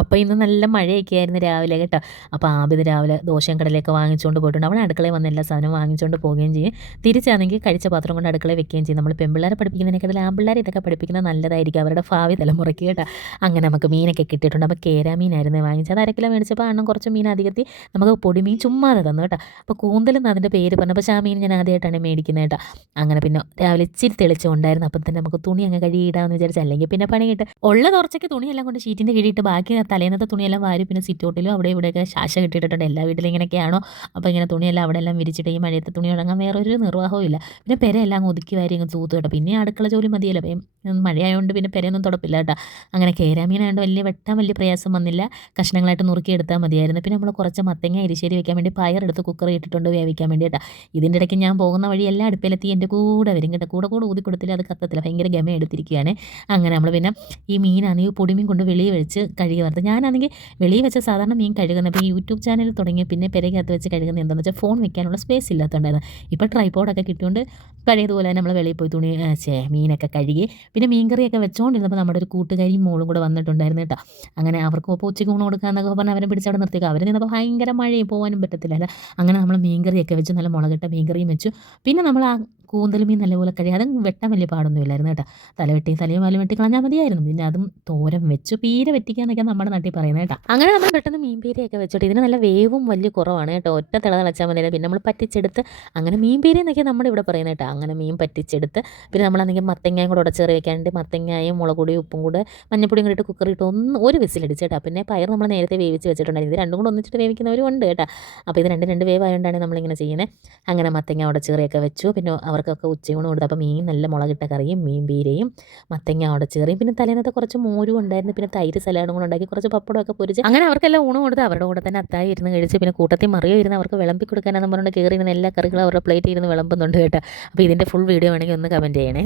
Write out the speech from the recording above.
അപ്പോൾ ഇന്ന് നല്ല മഴയൊക്കെ ആയിരുന്നു രാവിലെ കേട്ടോ. അപ്പോൾ ആബിത് രാവിലെ ദോശയും കടലൊക്കെ വാങ്ങിച്ചുകൊണ്ട് പോയിട്ടുണ്ട്. അവൾ അടുക്കളയിൽ വന്ന എല്ലാ സാധനവും വാങ്ങിച്ചുകൊണ്ട് പോവുകയും ചെയ്യും. തിരിച്ചാണെങ്കിൽ കഴിച്ച പാത്രം കൊണ്ട് അടുക്കളയിൽ വെക്കുകയും ചെയ്യും. നമ്മൾ പെൺപിള്ളേരെ പഠിപ്പിക്കുന്നതിനേക്കാൾ ആൺപിള്ളേരെ ഇതൊക്കെ പഠിപ്പിക്കുന്നത് നല്ലതായിരിക്കും. അവരുടെ ഭാവി തലമുറയ്ക്ക് കേട്ടോ. അങ്ങനെ നമുക്ക് മീനൊക്കെ കിട്ടിയിട്ടുണ്ട്. അപ്പോൾ കേരാ മീനായിരുന്നു വാങ്ങിച്ചത്. അത് മേടിച്ചപ്പോൾ അണ്ണം കുറച്ച് മീൻ അധികത്തി നമുക്ക് പൊടിമീൻ ചുമ്മാതെ തന്നു കേട്ടോ. അപ്പോൾ കൂന്തലെന്ന് അതിന്റെ പേര് പറഞ്ഞു. പക്ഷേ ആ മീൻ ഞാൻ ആദ്യമായിട്ടാണ് മേടിക്കുന്നത് കേട്ടോ. അങ്ങനെ പിന്നെ രാവിലെ ഇച്ചിരി തെളിച്ചുണ്ടായിരുന്നു. അപ്പം തന്നെ നമുക്ക് തുണി അങ്ങ് കഴുകിയിടാമെന്ന് വിചാരിച്ചു. അല്ലെങ്കിൽ പിന്നെ പണി കിട്ടും. ഉള്ള തുറച്ചയ്ക്ക് തുണിയെല്ലാം കൊണ്ട് ഷീറ്റിന്റെ കീഴിയിട്ട് ബാക്കി തലേന്നത്തെ തുണിയെല്ലാം വാരി പിന്നെ സിറ്റോട്ടിലും അവിടെ ഇവിടെയൊക്കെ ശാശ കെട്ടിയിട്ടുണ്ട് എല്ലാ വീട്ടിലും ഇങ്ങനെയൊക്കെയാണോ? അപ്പോൾ ഇങ്ങനെ തുണിയെല്ലാം അവിടെ എല്ലാം വിരിച്ചിട്ട് ഈ മഴയത്ത് തുണി ഉണങ്ങാൻ വേറൊരു നിർവാഹവും ഇല്ല പിന്നെ പെരയെല്ലാം ഒതുക്കി വാരി അങ്ങ് തൂത്ത് കേട്ടോ. പിന്നെ അടുക്കള ജോലി മതിയല്ലോ. മഴയായതുകൊണ്ട് പിന്നെ പെരയൊന്നും തുടപ്പില്ല കേട്ടോ. അങ്ങനെ കേരാമീനായതുകൊണ്ട് വലിയ വെട്ടാൻ വലിയ പ്രയാസം വന്നില്ല. കഷ്ണങ്ങളായിട്ട് നുറുക്കി എടുത്താൽ മതിയായിരുന്നു. പിന്നെ നമ്മൾ കുറച്ച് മത്തങ്ങ എരിശ്ശേരി വെക്കാൻ വേണ്ടി പയറെടുത്ത് കുക്കർ ഇട്ടിട്ടുണ്ട് വേവിക്കാൻ വേണ്ടി കേട്ടോ. ഇതിന്റെ ഇടയ്ക്ക് ഞാൻ പോകുന്ന വഴി എല്ലാ അടുപ്പിലെത്തി എന്റെ കൂടെ വരും കേട്ടോ. കൂടെ കൂടെ ഊതി കൊടുത്തില്ല അത് കത്തത്തില്ല. ഭയങ്കര ഗമ എടുത്തിരിക്കുകയാണ് അങ്ങനെ നമ്മൾ പിന്നെ ഈ മീനാണെങ്കിൽ പൊടിമീൻ കൊണ്ട് വെളി വെച്ച് കഴുകി വറുത്ത്. ഞാനാണെങ്കിൽ വെളി വെച്ച സാധാരണ മീൻ കഴുകുന്നത് ഇപ്പോൾ ഈ യൂട്യൂബ് ചാനൽ തുടങ്ങി പിന്നെ പെരകത്ത് വെച്ച് കഴുകുന്ന എന്താണെന്ന് വെച്ചാൽ ഫോൺ വെക്കാനുള്ള സ്പേസ് ഇല്ലാത്തതുകൊണ്ടായിരുന്നു ഇപ്പോൾ ട്രൈപോഡൊക്കെ കിട്ടിയോണ്ട് പഴയതുപോലെ നമ്മൾ വെളിയിൽ പോയി തുണി ചേ മീനൊക്കെ കഴുകി പിന്നെ മീൻകറിയൊക്കെ വെച്ചുകൊണ്ടിരുന്നപ്പോൾ നമ്മുടെ ഒരു കൂട്ടുകാരിയും മോളും കൂടെ വന്നിട്ടുണ്ടായിരുന്നു കേട്ടോ. അങ്ങനെ അവർക്ക് ഇപ്പോൾ ഉച്ചയ്ക്ക് ഊണ് കൊടുക്കാമെന്നൊക്കെ പറഞ്ഞാൽ അവരെ പിടിച്ചവിടെ നിർത്തിക്കുക അവർ നിന്നപ്പോൾ ഭയങ്കര മഴയും പോകാനും പറ്റത്തില്ല അങ്ങനെ നമ്മൾ മീൻകറിയൊക്കെ വെച്ച് നല്ല മുളകിട്ട മീൻകറിയും വെച്ചു. പിന്നെ നമ്മൾ ആ കൂന്തൽ മീൻ നല്ലപോലെ കഴിയും അതും വെട്ടാൻ വലിയ പാടൊന്നുമില്ലായിരുന്നു കേട്ടോ. തലവെട്ടി തലയും വാലും വെട്ടി കളഞ്ഞാൽ മതിയായിരുന്നു. പിന്നെ അതും തോരം വെച്ചു പീര വെറ്റിക്കാന്നൊക്കെ നമ്മുടെ നാട്ടിൽ പറയുന്നത് കേട്ടോ. അങ്ങനെ നമ്മൾ പെട്ടെന്ന് മീൻ പീരയൊക്കെ വെച്ചിട്ട്. ഇതിന് നല്ല വേവും വലിയ കുറവാണ് കേട്ടോ. ഒറ്റ തിള തിളച്ചാൽ മതി പിന്നെ നമ്മൾ പറ്റിച്ചെടുത്ത് അങ്ങനെ മീൻ പീര എന്നൊക്കെ നമ്മുടെ ഇവിടെ പറയുന്നത് കേട്ടോ. അങ്ങനെ മീൻ പറ്റിച്ചെടുത്ത്. പിന്നെ നമ്മളാണെങ്കിൽ മത്തങ്ങയും കൂടെ ഉടച്ചേറി വെക്കാണ്ട് മത്തങ്ങയും മുളകുപൊടിയും ഉപ്പും കൂടെ മഞ്ഞപ്പൊടിയും കൂടി ഇട്ട് കുക്കറിട്ട് ഒന്ന് ഒരു വിസിലടിച്ച് കേട്ടോ. പിന്നെ പയർ നമ്മൾ നേരത്തെ വേവിച്ച് വെച്ചിട്ടുണ്ടായിരുന്നു. ഇത് രണ്ടും കൂടെ ഒന്നിച്ചിട്ട് വേവിക്കുന്നവരും ഉണ്ട് കേട്ടോ. അപ്പോൾ ഇത് രണ്ട് രണ്ട് വേവായതുകൊണ്ടാണ് നമ്മളിങ്ങനെ ചെയ്യുന്നത്. അങ്ങനെ മത്തങ്ങ ഉടച്ചേറിയൊക്കെ വെച്ചു. പിന്നെ അവർക്കൊക്കെ ഉച്ചയൂണ് കൊടുത്തു. അപ്പോൾ മീൻ നല്ല മുളകിട്ട കറിയും മീൻ പീരയും മത്തങ്ങ ഉടച്ചേറിയും പിന്നെ തലേന്നത്തെ കുറച്ച് മോരും ഉണ്ടായിരുന്നു. പിന്നെ തൈര് സലാഡും കൂടെ ഉണ്ടാക്കി. കുറച്ച് പപ്പടമൊക്കെ പൊരിച്ച്. അങ്ങനെ അവർക്കെല്ലാം ഊണ് കൊടുത്ത് അവരുടെ കൂടെ തന്നെ അത്തായി ഇരുന്ന് കഴിച്ച്. പിന്നെ കൂട്ടത്തിൽ മറിയോ ഇരുന്ന് അവർക്ക് വിളമ്പി കൊടുക്കാനെന്ന് പറഞ്ഞുകൊണ്ട് കയറി ഇരുന്ന് എല്ലാ കറികളും അവരുടെ പ്ലേറ്റിൽ ഇരുന്ന് വിളമ്പുന്നുണ്ട് കേട്ടോ. അപ്പോൾ ഇതിന്റെ ഫുൾ വീഡിയോ വേണമെങ്കിൽ ഒന്ന് കമന്റ് ചെയ്യണേ.